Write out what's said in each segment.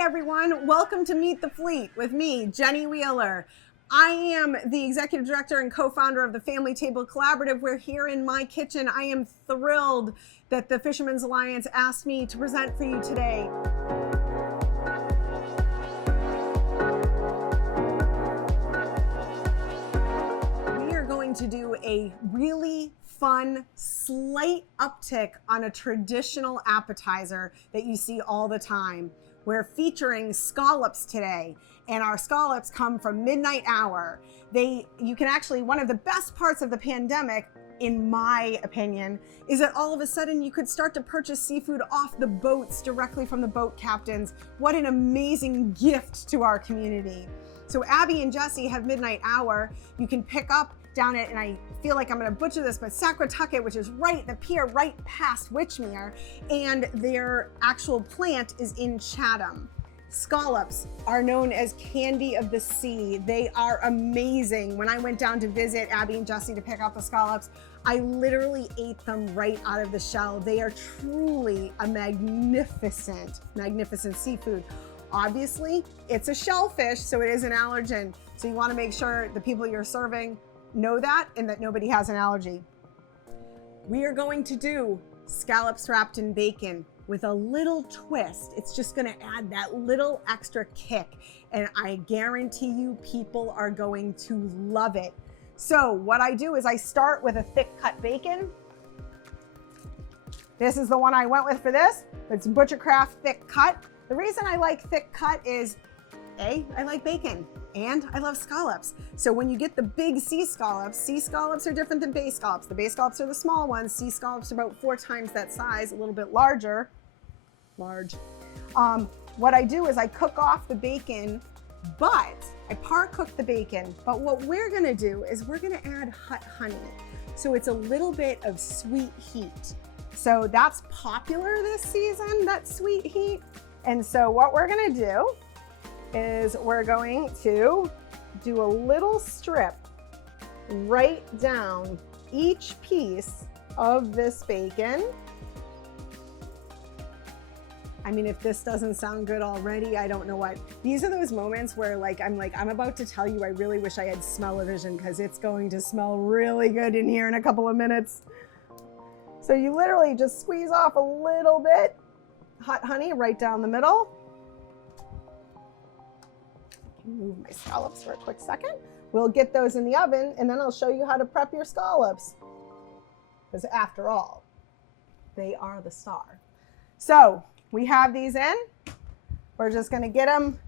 Hi everyone, welcome to Meet the Fleet with me, Jeni Wheeler. I am the executive director and co-founder of the Family Table Collaborative. We're here in my kitchen. I am thrilled that the Fishermen's Alliance asked me to present for you today. We are going to do a really fun, slight uptick on a traditional appetizer that you see all the time. We're featuring scallops today, and our scallops come from Midnight Hour. You can actually, one of the best parts of the pandemic, in my opinion, is that all of a sudden you could start to purchase seafood off the boats directly from the boat captains. What an amazing gift to our community. So Abby and Jesse have Midnight Hour. You can pick up down at, and I feel like I'm gonna butcher this, but Saquatucket, which is right, the pier right past Witchmere, and their actual plant is in Chatham. Scallops are known as candy of the sea. They are amazing. When I went down to visit Abby and Jesse to pick up the scallops, I literally ate them right out of the shell. They are truly a magnificent, magnificent seafood. Obviously, it's a shellfish, so it is an allergen. So you wanna make sure the people you're serving know that and that nobody has an allergy. We are going to do scallops wrapped in bacon with a little twist. It's just gonna add that little extra kick, and I guarantee you people are going to love it. So what I do is I start with a thick cut bacon. This is the one I went with for this. It's Butchercraft thick cut. The reason I like thick cut is I like bacon and I love scallops. So when you get the big sea scallops are different than bay scallops. The bay scallops are the small ones. Sea scallops are about 4 times that size, a little bit large. What I do is I cook off the bacon, but I par cook the bacon. But what we're gonna do is we're gonna add hot honey. So it's a little bit of sweet heat. So that's popular this season, that sweet heat. And so what we're gonna do is we're going to do a little strip right down each piece of this bacon. I mean, if this doesn't sound good already, I don't know what. These are those moments where I'm about to tell you I really wish I had smell-o-vision, because it's going to smell really good in here in a couple of minutes. So you literally just squeeze off a little bit hot honey right down the middle. Move my scallops for a quick second. We'll get those in the oven, and then I'll show you how to prep your scallops, because after all, they are the star. So we have these in. We're just going to get them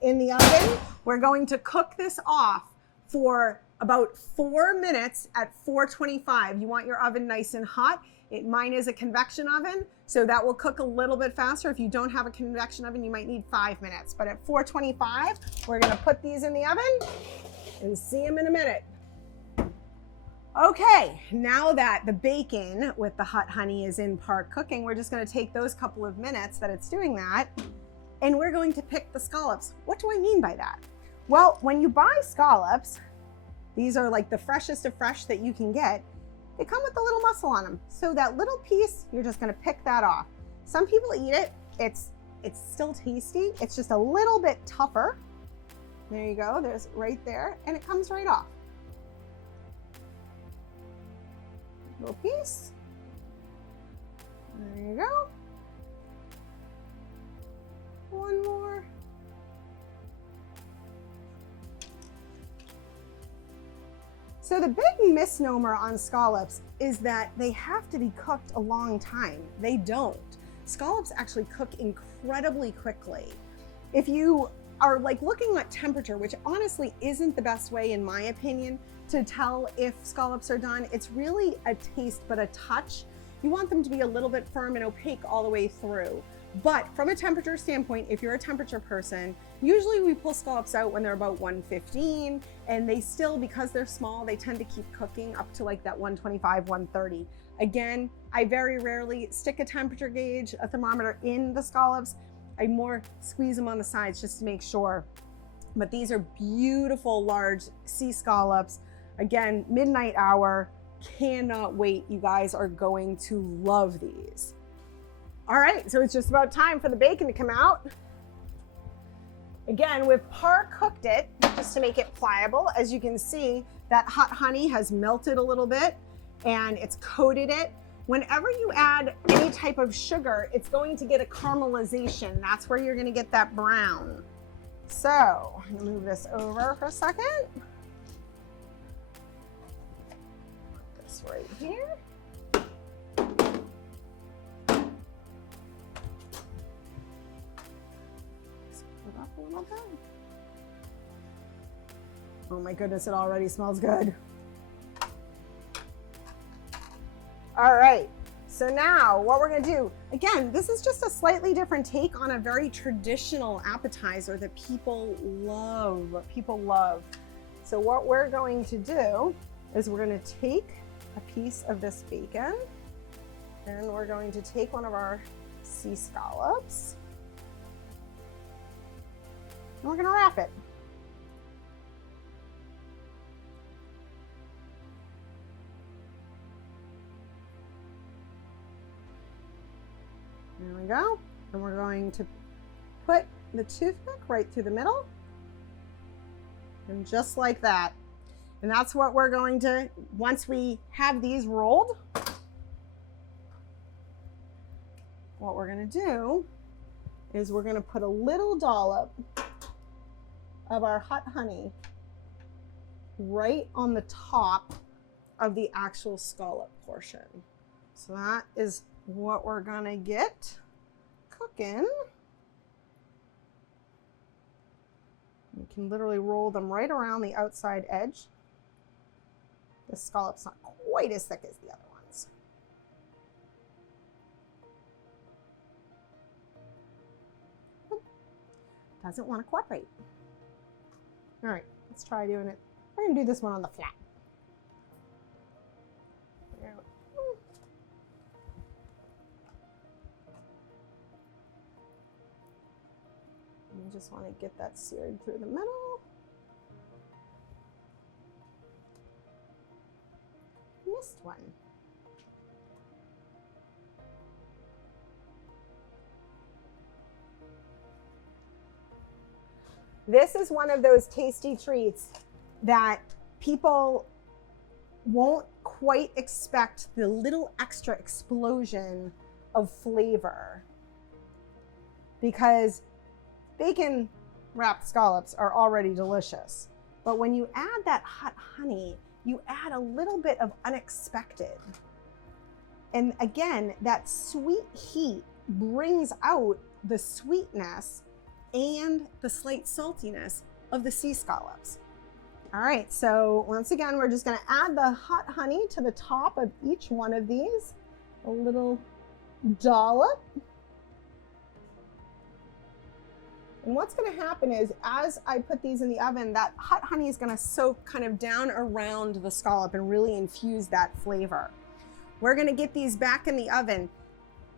in the oven. We're going to cook this off for about 4 minutes at 425. You want your oven nice and hot. Mine is a convection oven, so that will cook a little bit faster. If you don't have a convection oven, you might need 5 minutes. But at 425, we're gonna put these in the oven and see them in a minute. Okay, now that the bacon with the hot honey is in part cooking, we're just gonna take those couple of minutes that it's doing that, and we're going to pick the scallops. What do I mean by that? Well, when you buy scallops, these are like the freshest of fresh that you can get. They come with a little muscle on them. So that little piece, you're just gonna pick that off. Some people eat it, it's still tasty. It's just a little bit tougher. There you go, there's right there, and it comes right off. Little piece. There you go. One more. So the big misnomer on scallops is that they have to be cooked a long time. They don't. Scallops actually cook incredibly quickly. If you are looking at temperature, which honestly isn't the best way in my opinion to tell if scallops are done, it's really a taste but a touch. You want them to be a little bit firm and opaque all the way through. But from a temperature standpoint, if you're a temperature person, usually we pull scallops out when they're about 115, and they still, because they're small, they tend to keep cooking up to that 125, 130. Again, I very rarely stick a temperature gauge, a thermometer in the scallops. I more squeeze them on the sides just to make sure. But these are beautiful large sea scallops. Again, Midnight Hour, cannot wait. You guys are going to love these. All right, so it's just about time for the bacon to come out. Again, we've par cooked it just to make it pliable. As you can see, that hot honey has melted a little bit and it's coated it. Whenever you add any type of sugar, it's going to get a caramelization. That's where you're going to get that brown. So I'm going to move this over for a second. Put this right here. Up a little bit. Oh my goodness, it already smells good. All right, so now what we're gonna do, again, this is just a slightly different take on a very traditional appetizer that people love. So what we're going to do is we're gonna take a piece of this bacon and we're going to take one of our sea scallops. And we're going to wrap it. There we go. And we're going to put the toothpick right through the middle. And just like that. And that's what we're going to, once we have these rolled, what we're going to do is we're going to put a little dollop of our hot honey right on the top of the actual scallop portion. So that is what we're gonna get cooking. You can literally roll them right around the outside edge. The scallop's not quite as thick as the other ones. Doesn't want to cooperate. All right, let's try doing it. We're gonna do this one on the flat. There we go. You just want to get that seared through the middle. Missed one. This is one of those tasty treats that people won't quite expect the little extra explosion of flavor, because bacon wrapped scallops are already delicious. But when you add that hot honey, you add a little bit of unexpected. And again, that sweet heat brings out the sweetness and the slight saltiness of the sea scallops. All right, so once again, we're just gonna add the hot honey to the top of each one of these, a little dollop. And what's gonna happen is, as I put these in the oven, that hot honey is gonna soak kind of down around the scallop and really infuse that flavor. We're gonna get these back in the oven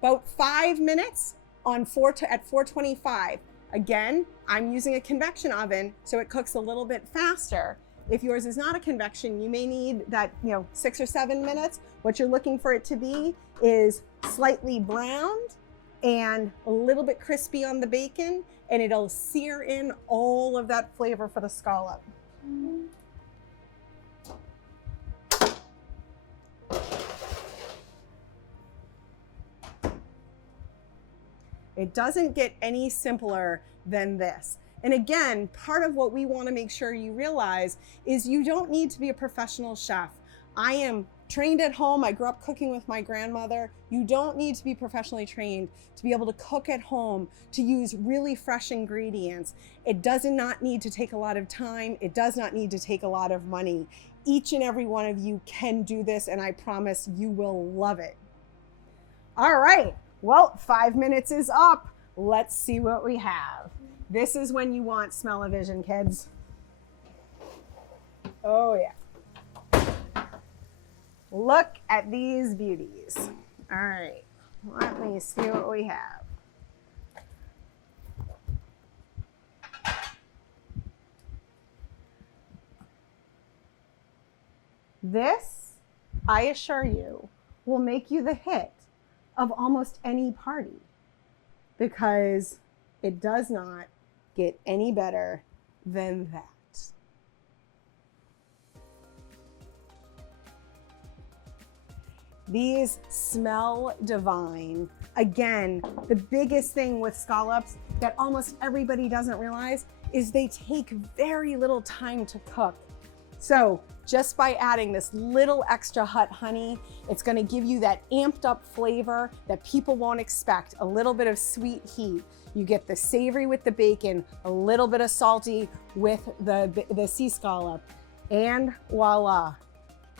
about 5 minutes at 425. Again, I'm using a convection oven, so it cooks a little bit faster. If yours is not a convection, you may need that, 6 or 7 minutes. What you're looking for it to be is slightly browned and a little bit crispy on the bacon, and it'll sear in all of that flavor for the scallop. It doesn't get any simpler than this. And again, part of what we want to make sure you realize is you don't need to be a professional chef. I am trained at home. I grew up cooking with my grandmother. You don't need to be professionally trained to be able to cook at home, to use really fresh ingredients. It does not need to take a lot of time. It does not need to take a lot of money. Each and every one of you can do this, and I promise you will love it. All right. Well, 5 minutes is up. Let's see what we have. This is when you want smell-o-vision, kids. Oh, yeah. Look at these beauties. All right, let me see what we have. This, I assure you, will make you the hit of almost any party, because it does not get any better than that. These smell divine. Again, the biggest thing with scallops that almost everybody doesn't realize is they take very little time to cook. So just by adding this little extra hot honey, it's gonna give you that amped up flavor that people won't expect, a little bit of sweet heat. You get the savory with the bacon, a little bit of salty with the sea scallop, and voila,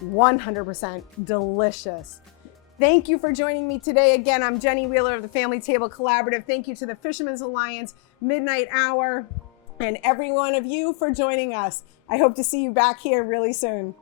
100% delicious. Thank you for joining me today. Again, I'm Jeni Wheeler of the Family Table Collaborative. Thank you to the Fishermen's Alliance, Midnight Hour, and every one of you for joining us. I hope to see you back here really soon.